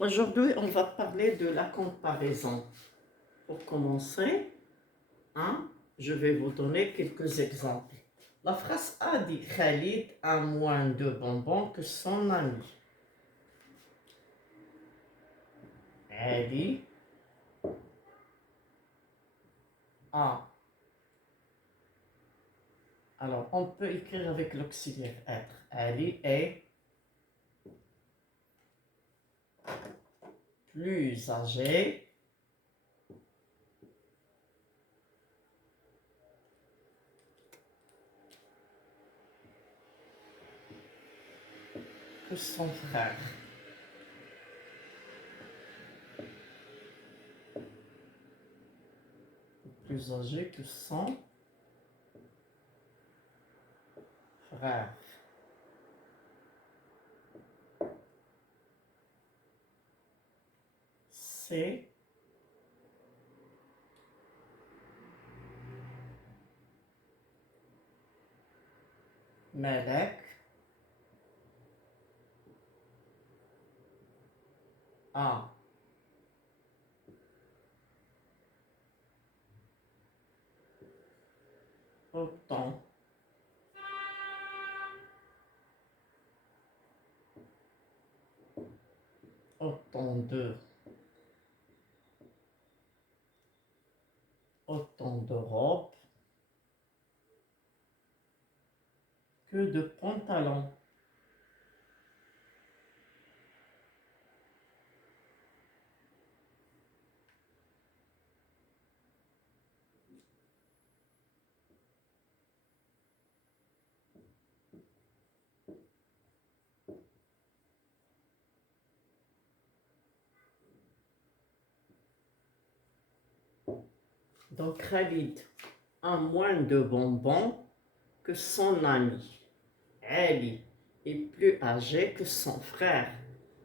Aujourd'hui, on va parler de la comparaison. Pour commencer, je vais vous donner quelques exemples. La phrase A dit Khalid a moins de bonbons que son ami. Ali a. Alors, on peut écrire avec l'auxiliaire être. Ali est plus âgé que son frère. Plus âgé que son frère. C'est Melek a autant de robes que de pantalons. Donc Khalid a moins de bonbons que son ami. Ali est plus âgé que son frère.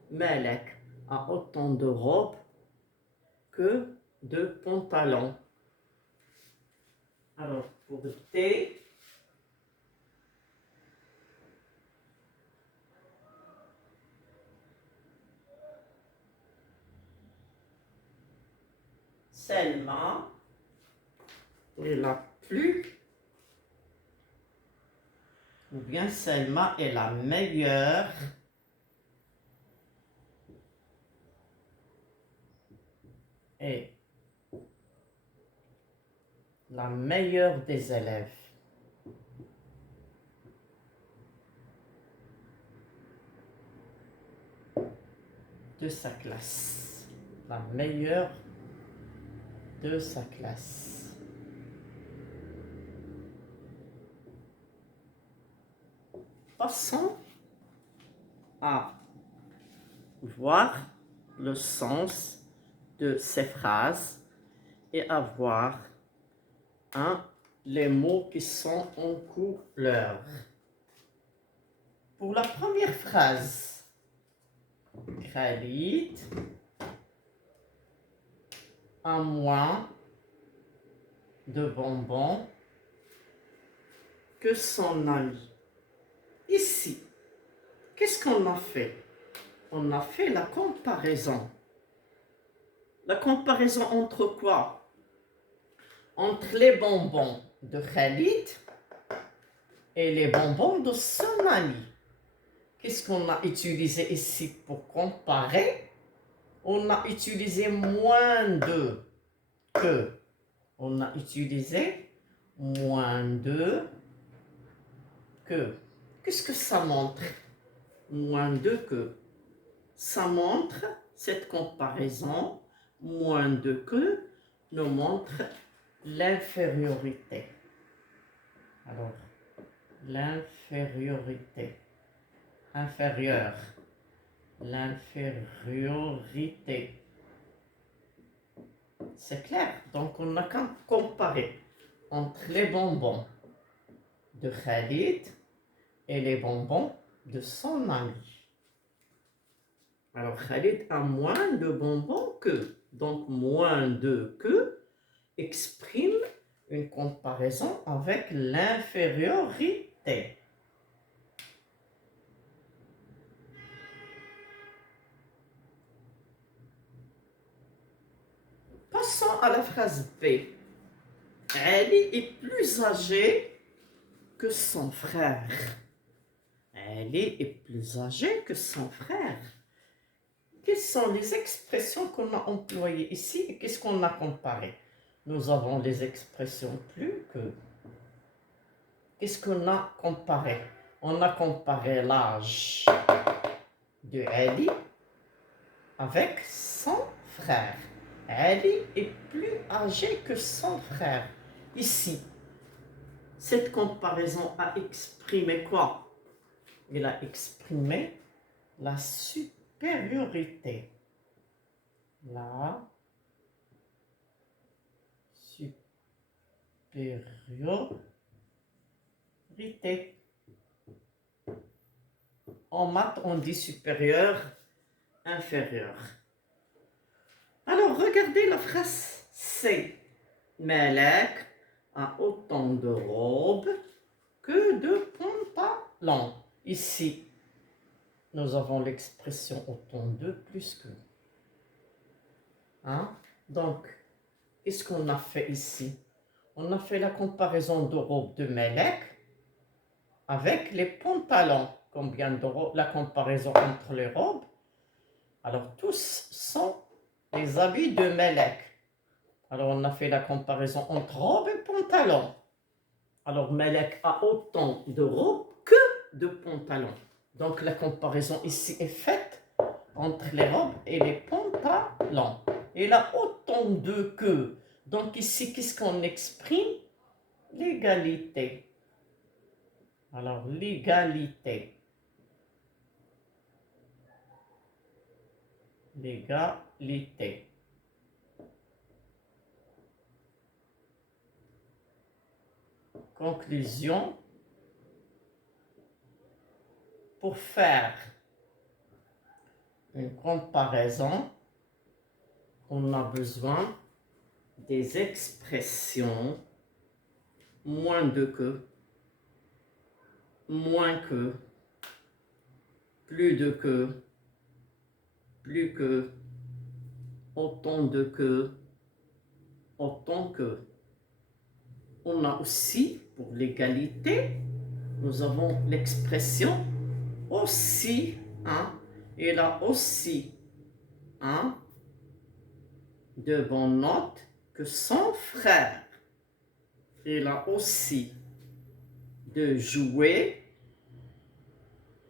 Malek a autant de robes que de pantalons. Alors pour T, Selma est la plus, ou bien Selma est la meilleure et la meilleure des élèves. De sa classe. La meilleure de sa classe. Passons à voir le sens de ces phrases et à voir les mots qui sont en couleur. Pour la première phrase, Khalid a moins de bonbons que son ami. Ici, qu'est-ce qu'on a fait? On a fait la comparaison. La comparaison entre quoi? Entre les bonbons de Khalid et les bonbons de son ami. Qu'est-ce qu'on a utilisé ici pour comparer? On a utilisé moins de que. On a utilisé moins de que. Qu'est-ce que ça montre? Moins de que. Ça montre, cette comparaison, moins de que, nous montre l'infériorité. Alors, l'infériorité. Inférieur. L'infériorité. C'est clair. Donc, on n'a qu'à comparer entre les bonbons de Khalid et les bonbons de son ami. Alors, Khalid a moins de bonbons que. Donc, moins de que exprime une comparaison avec l'infériorité. Passons à la phrase B. Ali est plus âgé que son frère. Ali est plus âgé que son frère. Quelles sont les expressions qu'on a employées ici et qu'est-ce qu'on a comparé? Nous avons les expressions plus que. Qu'est-ce qu'on a comparé? On a comparé l'âge de Ali avec son frère. Ali est plus âgé que son frère. Ici, cette comparaison a exprimé quoi? Il a exprimé la supériorité. La supériorité. En maths, on dit supérieur, inférieur. Alors, regardez la phrase C. Malek a autant de robes que de pantalons. Ici, nous avons l'expression autant de plus que. Hein? Donc, qu'est-ce qu'on a fait ici? On a fait la comparaison de robes de Malek avec les pantalons. Combien de robes? La comparaison entre les robes. Alors, tous sont les habits de Malek. Alors, on a fait la comparaison entre robes et pantalons. Alors, Malek a autant de robes que de pantalons. Donc, la comparaison ici est faite entre les robes et les pantalons. Il a autant de que. Donc, ici, qu'est-ce qu'on exprime? L'égalité. Alors, l'égalité. L'égalité. Conclusion. Pour faire une comparaison, on a besoin des expressions moins de que, moins que, plus de que, plus que, autant de que, autant que. On a aussi, pour l'égalité, nous avons l'expression aussi, hein, il a aussi, hein, de bonnes notes que son frère. Il a aussi de jouets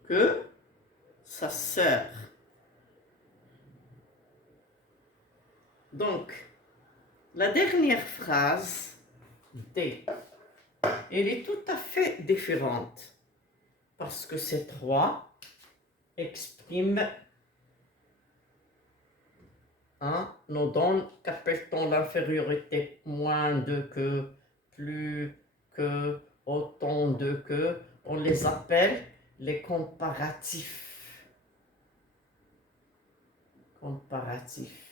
que sa sœur. Donc, la dernière phrase D, elle est tout à fait différente parce que ces trois expriment, hein, nous donnent, qu'appelle-t-on l'infériorité? Moins de que, plus que, autant de que. On les appelle les comparatifs. Comparatifs.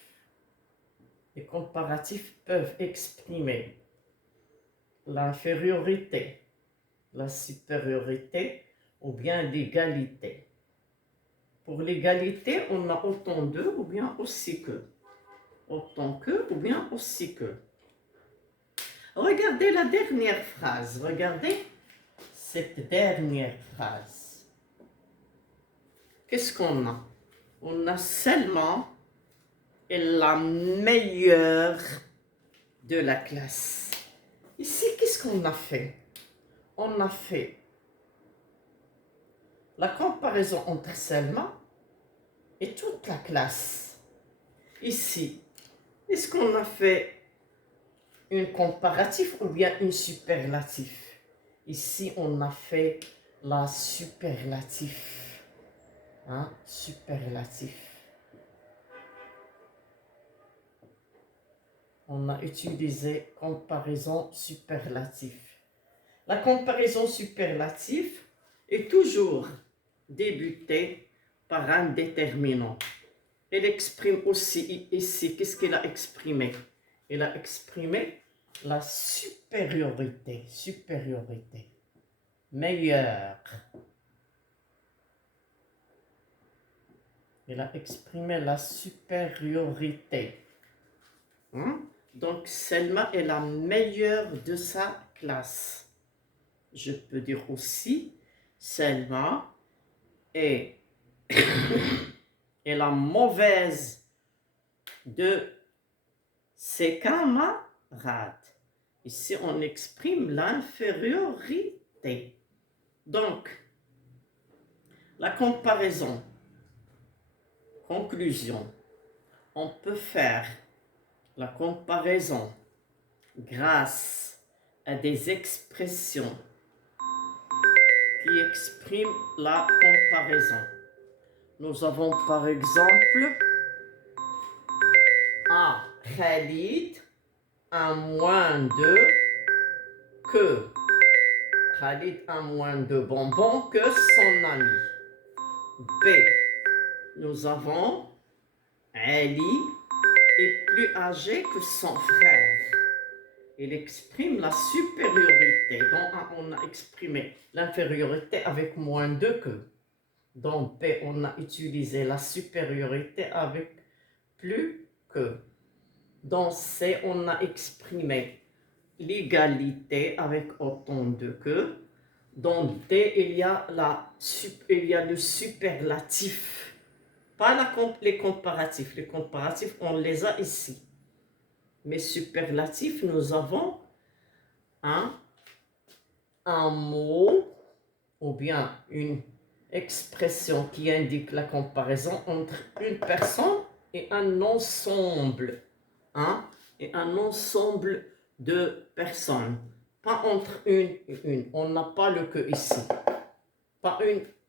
Les comparatifs peuvent exprimer l'infériorité, la supériorité ou bien l'égalité. Pour l'égalité, on a autant de ou bien aussi que. Autant que ou bien aussi que. Regardez la dernière phrase. Regardez cette dernière phrase. Qu'est-ce qu'on a? On a seulement la meilleure de la classe. Ici, qu'est-ce qu'on a fait? On a fait la comparaison entre Selma et toute la classe. Ici, est-ce qu'on a fait une comparatif ou bien une superlatif? Ici, on a fait la superlatif. Hein? Superlatif. On a utilisé comparaison superlative. La comparaison superlative est toujours débutée par un déterminant. Elle exprime aussi ici, qu'est-ce qu'elle a exprimé? Elle a exprimé la supériorité, supériorité, meilleure. Elle a exprimé la supériorité. Hein? Donc, Selma est la meilleure de sa classe. Je peux dire aussi, Selma est, est la mauvaise de ses camarades. Ici, on exprime l'infériorité. Donc, la comparaison, conclusion, on peut faire la comparaison grâce à des expressions qui expriment la comparaison. Nous avons par exemple Khalid a moins de que. Khalid a moins de bonbons que son ami. B. Nous avons Ali est plus âgé que son frère. Il exprime la supériorité. Donc, on a exprimé l'infériorité avec moins de que. Dans B, on a utilisé la supériorité avec plus que. Dans C, on a exprimé l'égalité avec autant de que. Dans D, il y a le superlatif. Pas les comparatifs. Les comparatifs, on les a ici. Mais superlatifs, nous avons un mot ou bien une expression qui indique la comparaison entre une personne et un ensemble. Et un ensemble de personnes. Pas entre une et une. On n'a pas le que ici. Pas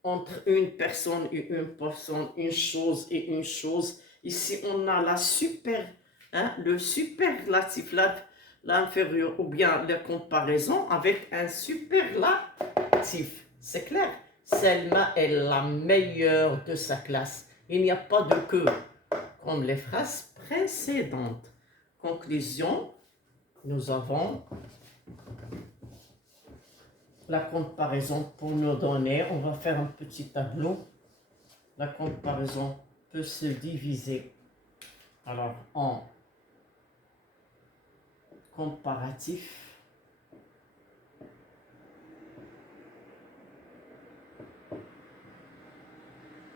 entre une personne et une personne, une chose et une chose. Ici, on a le superlatif, l'inférieur, ou bien la comparaison avec un superlatif. C'est clair? Selma est la meilleure de sa classe. Il n'y a pas de que, comme les phrases précédentes. Conclusion, nous avons la comparaison pour nous donner. On va faire un petit tableau. La comparaison peut se diviser alors en comparatif,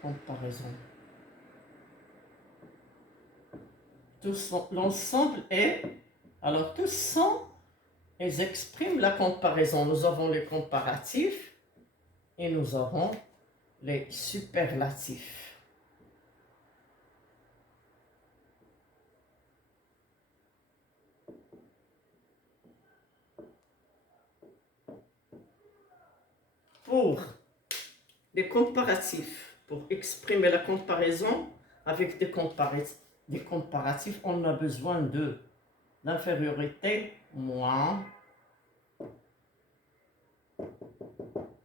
comparaison. L'ensemble est, alors tous sont, ils expriment la comparaison. Nous avons les comparatifs et nous avons les superlatifs. Pour les comparatifs, pour exprimer la comparaison avec des comparatifs, on a besoin de l'infériorité moins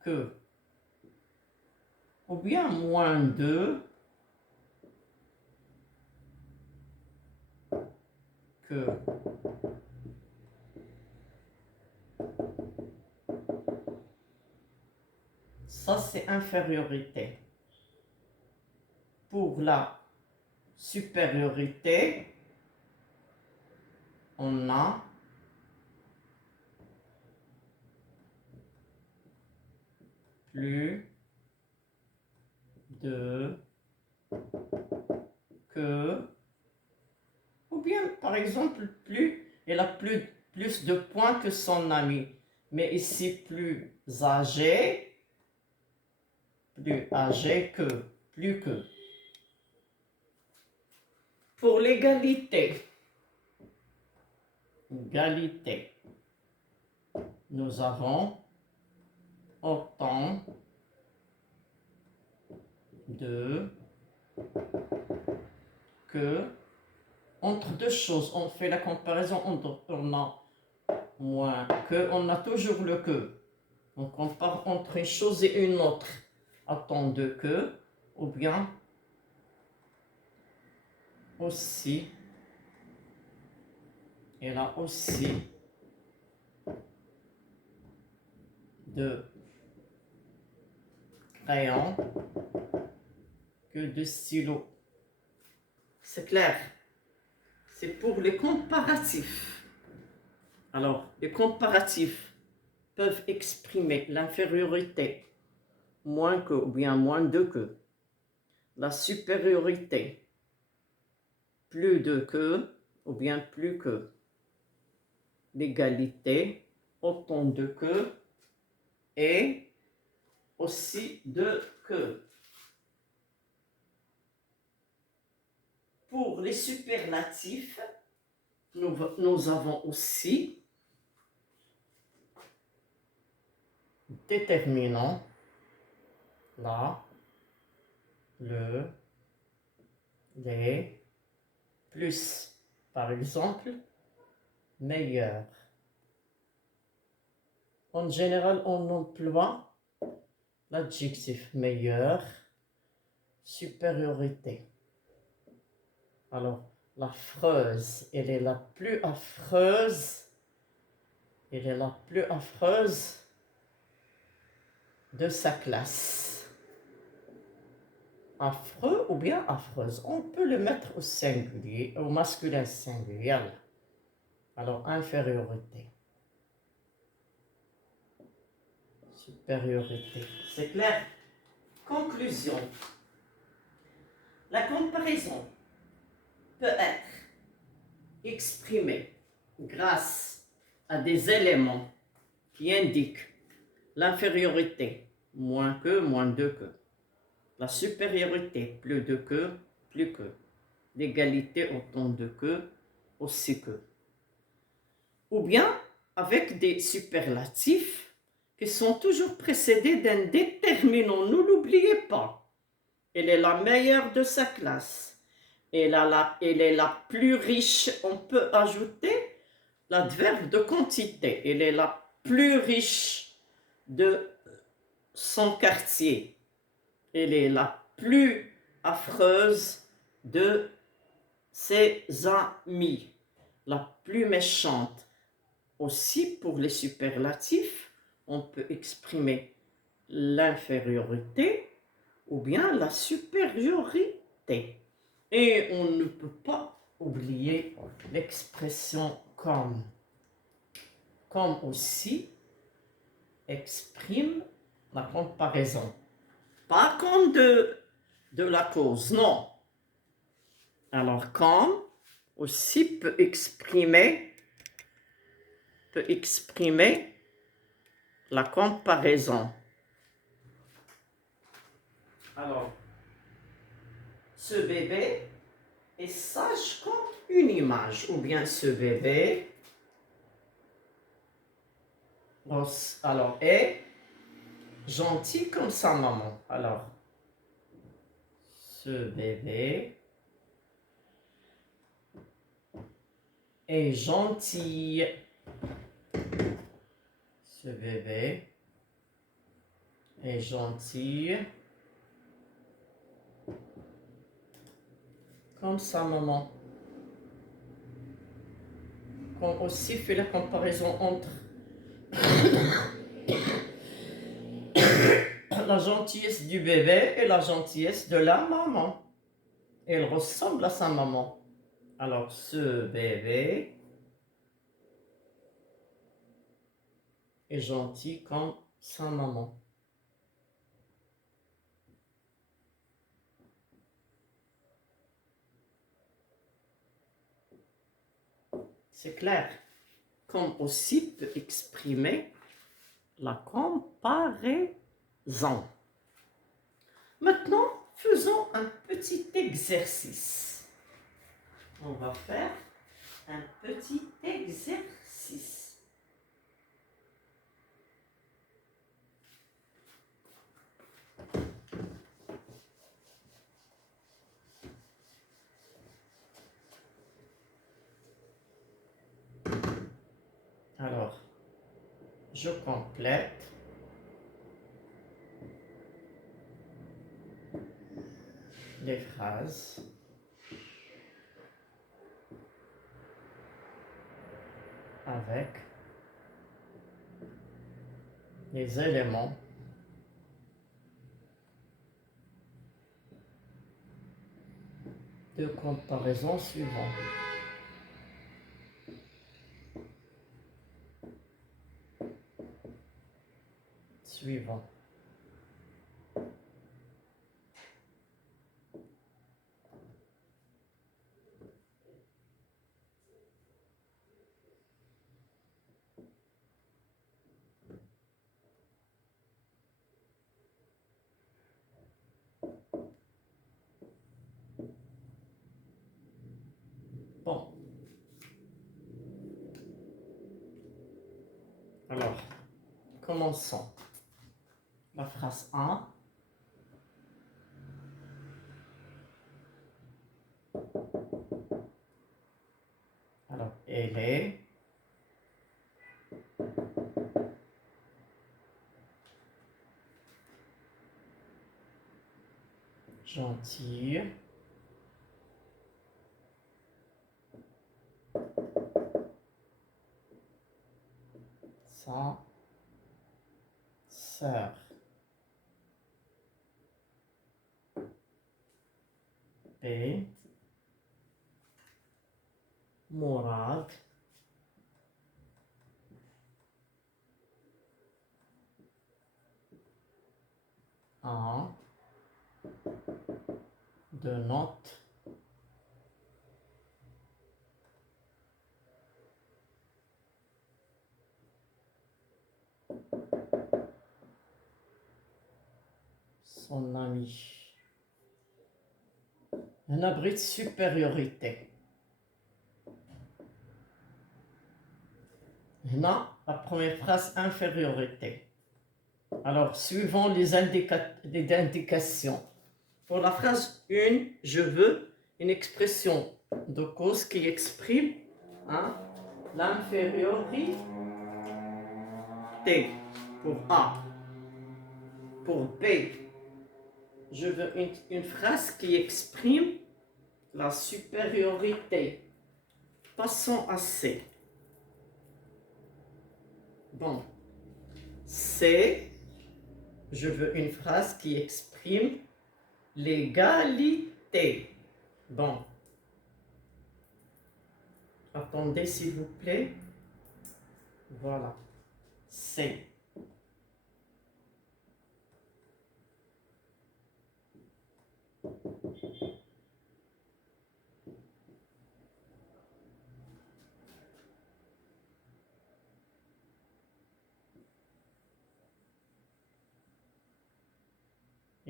que, ou bien moins de que. Ça, c'est infériorité. Pour la supériorité, on a plus de que, ou bien par exemple elle a plus de points que son ami, mais ici plus âgé que, plus que. Pour l'égalité, nous avons autant de que. Entre deux choses, on fait la comparaison entre on a moins que, on a toujours le que. On compare entre une chose et une autre. Autant de que, ou bien aussi, et là aussi de crayon que de stylo. C'est clair? c'est pour les comparatifs. Alors, les comparatifs peuvent exprimer l'infériorité, moins que ou bien moins de que, la supériorité, plus de que ou bien plus que, l'égalité, autant de que et aussi de que. Pour les superlatifs, nous avons aussi déterminant, la, le, les, plus. Par exemple, meilleur. En général, on emploie l'adjectif meilleur, supériorité. Alors, l'affreuse, elle est la plus affreuse. Elle est la plus affreuse de sa classe. Affreux ou bien affreuse. On peut le mettre au singulier, au masculin singulier. Alors, infériorité. Supériorité. C'est clair? Conclusion. La comparaison peut être exprimée grâce à des éléments qui indiquent l'infériorité, moins que, moins de que. La supériorité, plus de que, plus que. L'égalité, autant de que, aussi que. Ou bien avec des superlatifs qui sont toujours précédés d'un déterminant. Ne l'oubliez pas. Elle est la meilleure de sa classe. Elle est la plus riche. On peut ajouter l'adverbe de quantité. Elle est la plus riche de son quartier. Elle est la plus affreuse de ses amis. La plus méchante. Aussi, pour les superlatifs, on peut exprimer l'infériorité ou bien la supériorité. Et on ne peut pas oublier l'expression comme. Comme aussi exprime la comparaison. Pas comme de la cause, non. Alors, comme aussi peut exprimer la comparaison. Alors, ce bébé est sage comme une image, ou bien ce bébé alors est gentil comme sa maman. Alors, ce bébé est gentil. Ce bébé est gentil comme sa maman. On aussi fait la comparaison entre la gentillesse du bébé et la gentillesse de la maman. Elle ressemble à sa maman. Alors, ce bébé est gentil comme sa maman. C'est clair. Comme aussi peut exprimer la comparaison. Maintenant, faisons un petit exercice. On va faire un petit exercice. Alors, je complète les phrases avec les éléments de comparaison suivants. suivant. Bon. Alors, commençons. La phrase 1. Alors, elle est gentille. Sa sœur. B. Mourad. A. De notes. Son ami. Un abri de supériorité. Non, la première phrase, infériorité. Alors, suivant les indications. Pour la phrase 1, je veux une expression de cause qui exprime l'infériorité. Pour A. Pour B, je veux une phrase qui exprime la supériorité. Passons à C. Bon. C, je veux une phrase qui exprime l'égalité. Bon. Attendez, s'il vous plaît. Voilà. C.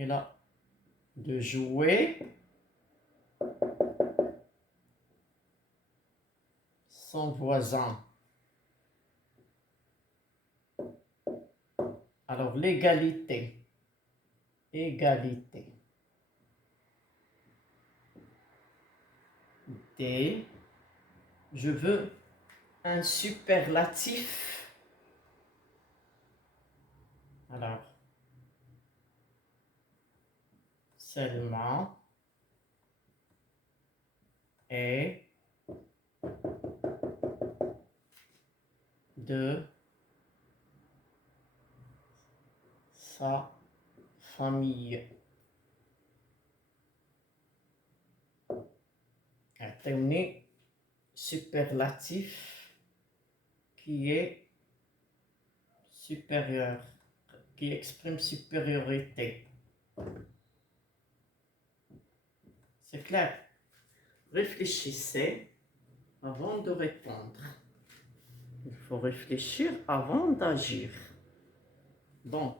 Et là, de jouer son voisin. Alors, l'égalité. Égalité. D. Je veux un superlatif. Alors, seulement et de sa famille. Terminé, superlatif qui est supérieur, qui exprime supériorité. C'est clair? Réfléchissez avant de répondre. Il faut réfléchir avant d'agir. Bon,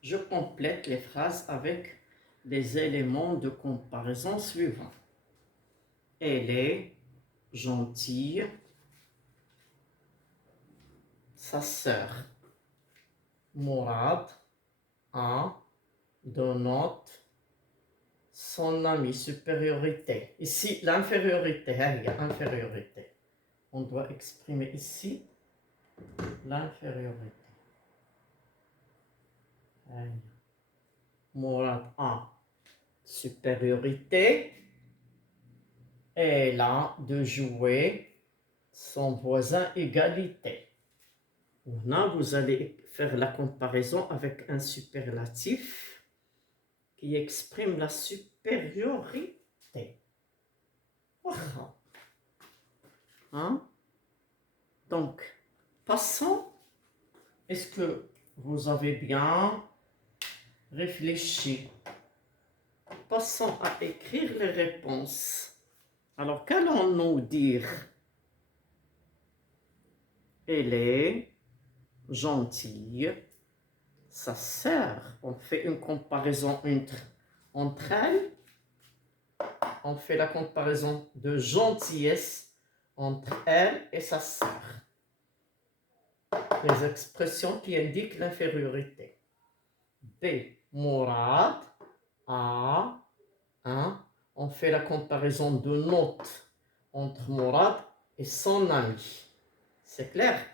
je complète les phrases avec les éléments de comparaison suivants. Elle est gentille. Sa sœur. Mourad a de notes. Son ami, supériorité. Ici, l'infériorité. Infériorité. On doit exprimer ici l'infériorité. Mourad a supériorité. Elle a de jouer son voisin égalité. Maintenant, vous allez faire la comparaison avec un superlatif qui exprime la supériorité. Voilà. Hein? Donc, passons Est-ce que vous avez bien réfléchi? Passons à écrire les réponses. Alors, qu'allons-nous dire? Elle est gentille. Sa sœur, on fait une comparaison entre elles. On fait la comparaison de gentillesse entre elle et sa sœur. Les expressions qui indiquent l'infériorité. B. Mourad a un. On fait la comparaison de notes entre Mourad et son ami. C'est clair?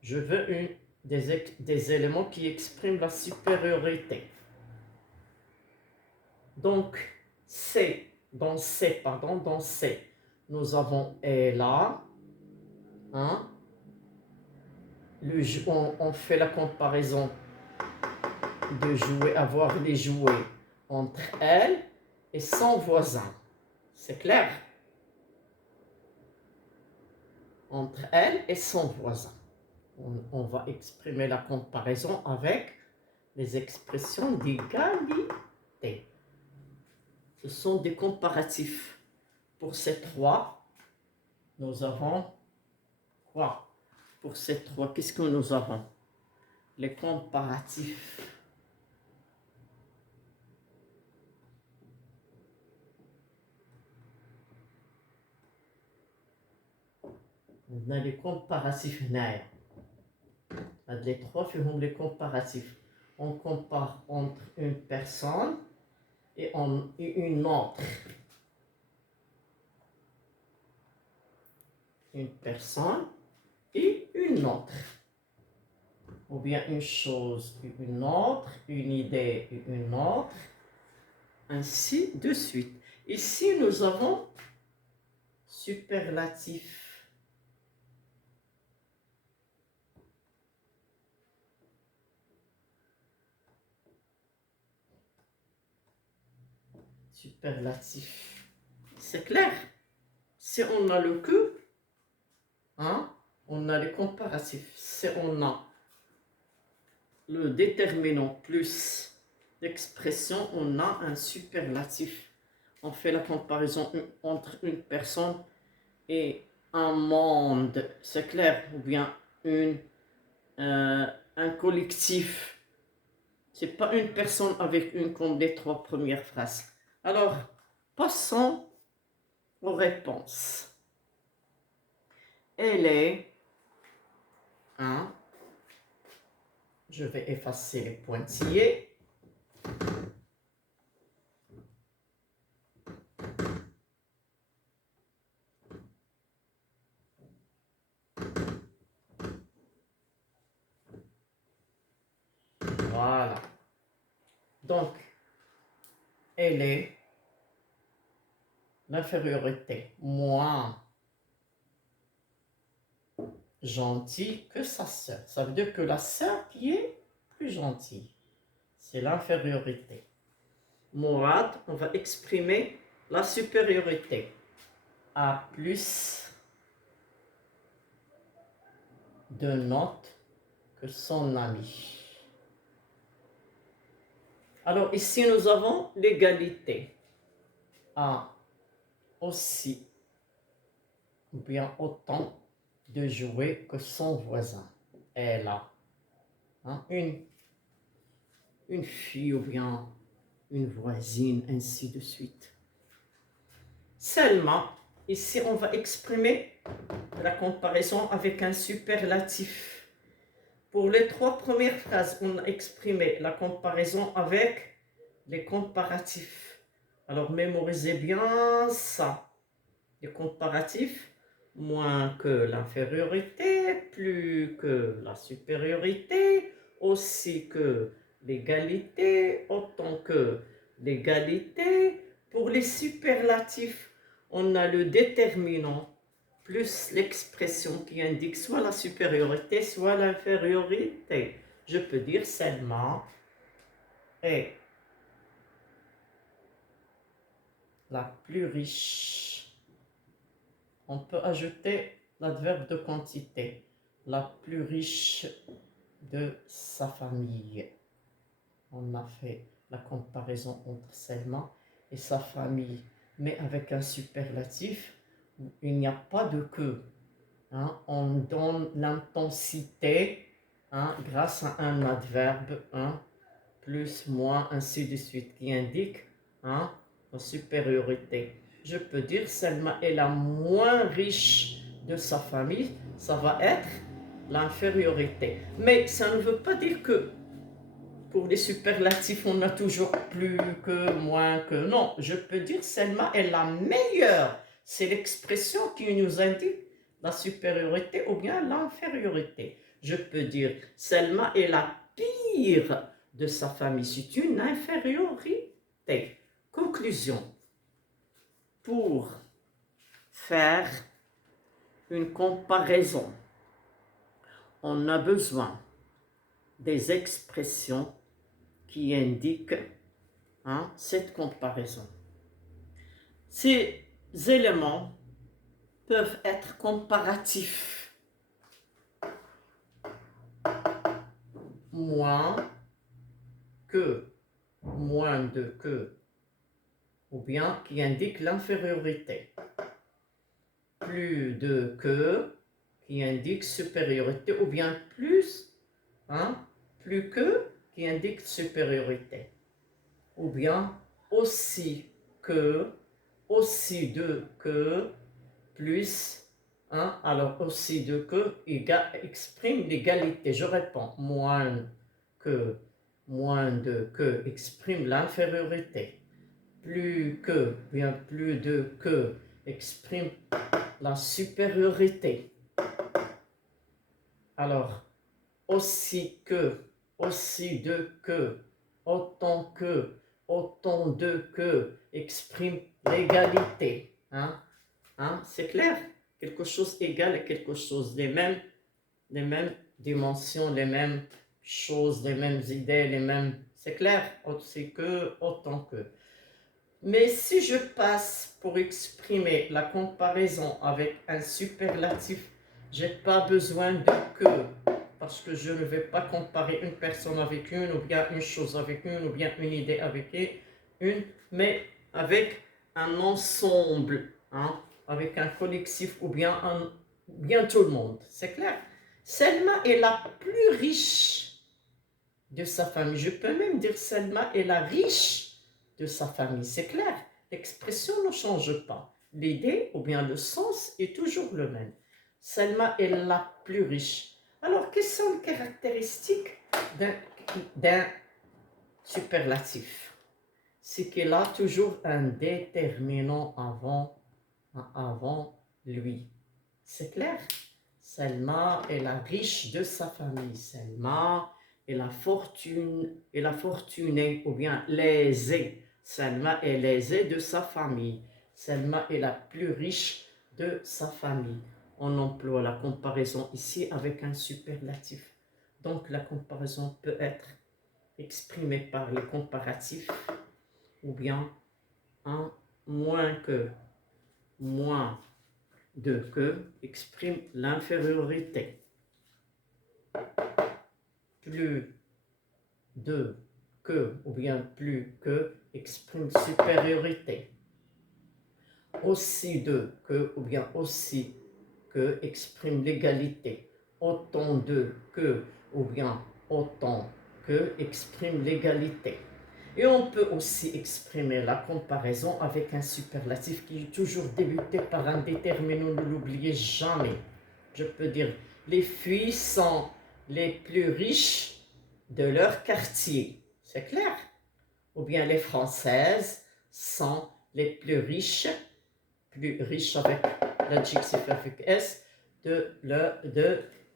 Je veux des éléments qui expriment la supériorité. Donc, dans C, nous avons Ella. Hein? On fait la comparaison de jouer, avoir les jouets entre elle et son voisin. C'est clair? Entre elle et son voisin. On va exprimer la comparaison avec les expressions d'égalité. Ce sont des comparatifs. Pour ces trois, nous avons quoi? Pour ces trois, qu'est-ce que nous avons? Les comparatifs. On a les comparatifs هنايا. Les trois feront les comparatifs. On compare entre une personne et une autre. Une personne et une autre. Ou bien une chose et une autre, une idée et une autre, ainsi de suite. Ici, nous avons superlatif. Superlatif. C'est clair? Si on a le que, hein, on a les comparatifs. Si on a le déterminant plus l'expression, on a un superlatif. On fait la comparaison entre une personne et un monde, c'est clair, ou bien un collectif. C'est pas une personne avec une comme les trois premières phrases. Alors, passons aux réponses. Elle est un. Je vais effacer les pointillés. Voilà. Donc, elle est l'infériorité, moins gentille que sa sœur. Ça veut dire que la sœur qui est plus gentille, c'est l'infériorité. Mourad, on va exprimer la supériorité. A plus de notes que son ami. Alors ici, nous avons l'égalité. A aussi, ou bien autant de jouets que son voisin. Elle a une fille ou bien une voisine, ainsi de suite. Seulement, ici, on va exprimer la comparaison avec un superlatif. Pour les trois premières phrases, on a exprimé la comparaison avec les comparatifs. Alors, mémorisez bien ça. Les comparatifs, moins que l'infériorité, plus que la supériorité, aussi que l'égalité, autant que l'égalité. Pour les superlatifs, on a le déterminant plus l'expression qui indique soit la supériorité, soit l'infériorité. Je peux dire seulement est la plus riche. On peut ajouter l'adverbe de quantité. La plus riche de sa famille. On a fait la comparaison entre Selma et sa famille, mais avec un superlatif où il n'y a pas de que. Hein, on donne l'intensité grâce à un adverbe, plus, moins, ainsi de suite, qui indique la supériorité. Je peux dire Selma est la moins riche de sa famille, ça va être l'infériorité. Mais ça ne veut pas dire que pour les superlatifs, on a toujours plus que, moins que. Non, je peux dire Selma est la meilleure. C'est l'expression qui nous indique la supériorité ou bien l'infériorité. Je peux dire Selma est la pire de sa famille. C'est une infériorité. Conclusion. Pour faire une comparaison, on a besoin des expressions qui indiquent cette comparaison. Ces éléments peuvent être comparatifs. Moins que, moins de que, ou bien qui indique l'infériorité. Plus de que, qui indique supériorité, ou bien plus, plus que, qui indique supériorité. Ou bien aussi que, aussi de que, plus, alors aussi de que exprime l'égalité. Je réponds, moins de que exprime l'infériorité. Plus que, bien plus de que exprime la supériorité. Alors, aussi que, aussi de que, autant de que exprime l'égalité. C'est clair? Quelque chose égal à quelque chose, les mêmes dimensions, les mêmes choses, les mêmes idées, les mêmes... C'est clair? Aussi que, autant que. Mais si je passe pour exprimer la comparaison avec un superlatif, j'ai pas besoin de que, parce que je ne vais pas comparer une personne avec une, ou bien une chose avec une, ou bien une idée avec une, mais avec un ensemble, avec un collectif, ou bien tout le monde. C'est clair? Selma est la plus riche de sa famille. Je peux même dire Selma est la riche de sa famille. C'est clair, l'expression ne change pas. L'idée ou bien le sens est toujours le même. Selma est la plus riche. Alors, quelles sont les caractéristiques d'un superlatif? C'est qu'il a toujours un déterminant avant lui. C'est clair? Selma est la riche de sa famille. Selma est la fortunée ou bien l'aisée. Selma est l'aisée de sa famille. Selma est la plus riche de sa famille. On emploie la comparaison ici avec un superlatif. Donc la comparaison peut être exprimée par les comparatifs ou bien un moins que, moins de que exprime l'infériorité. Plus de que ou bien plus que exprime supériorité. Aussi de que ou bien aussi que exprime l'égalité. Autant de que ou bien autant que exprime l'égalité. Et on peut aussi exprimer la comparaison avec un superlatif qui est toujours débuté par un déterminant, ne l'oubliez jamais. Je peux dire, les filles sont les plus riches de leur quartier. C'est clair? Ou bien les Françaises sont les plus riches avec l'adjectif avec S, de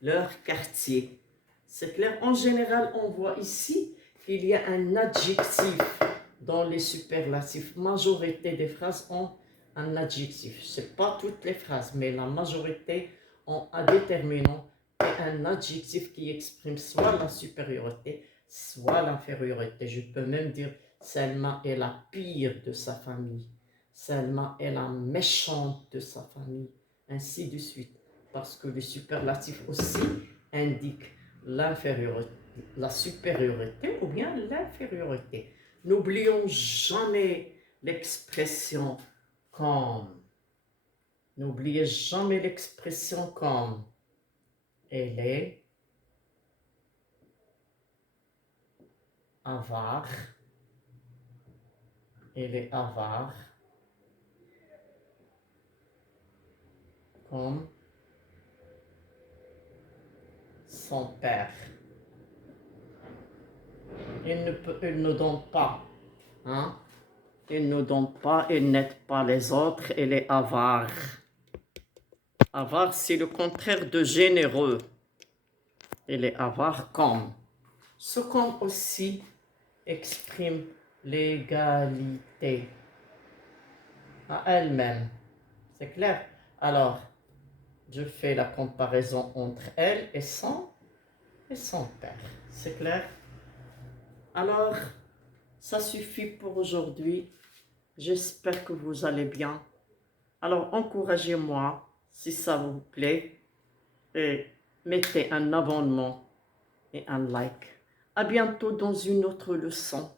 leur quartier. C'est clair? En général, on voit ici qu'il y a un adjectif dans les superlatifs. Majorité des phrases ont un adjectif. Ce n'est pas toutes les phrases, mais la majorité ont un déterminant et un adjectif qui exprime soit la supériorité, soit l'infériorité. Je peux même dire Selma est la pire de sa famille. Selma est la méchante de sa famille, ainsi de suite. Parce que le superlatif aussi indique l'infériorité, la supériorité ou bien l'infériorité. N'oublions jamais l'expression comme. N'oubliez jamais l'expression comme. Elle est avare. Elle est avare comme son père. Il ne donne pas. Hein? Il ne donne pas, il n'aide pas les autres, il est avare. Avare, c'est le contraire de généreux. Il est avare comme. Ce comme aussi exprime l'égalité à elle-même. C'est clair? Alors, je fais la comparaison entre elle et son père. C'est clair? Alors, ça suffit pour aujourd'hui. J'espère que vous allez bien. Alors, encouragez-moi si ça vous plaît et mettez un abonnement et un like. À bientôt dans une autre leçon.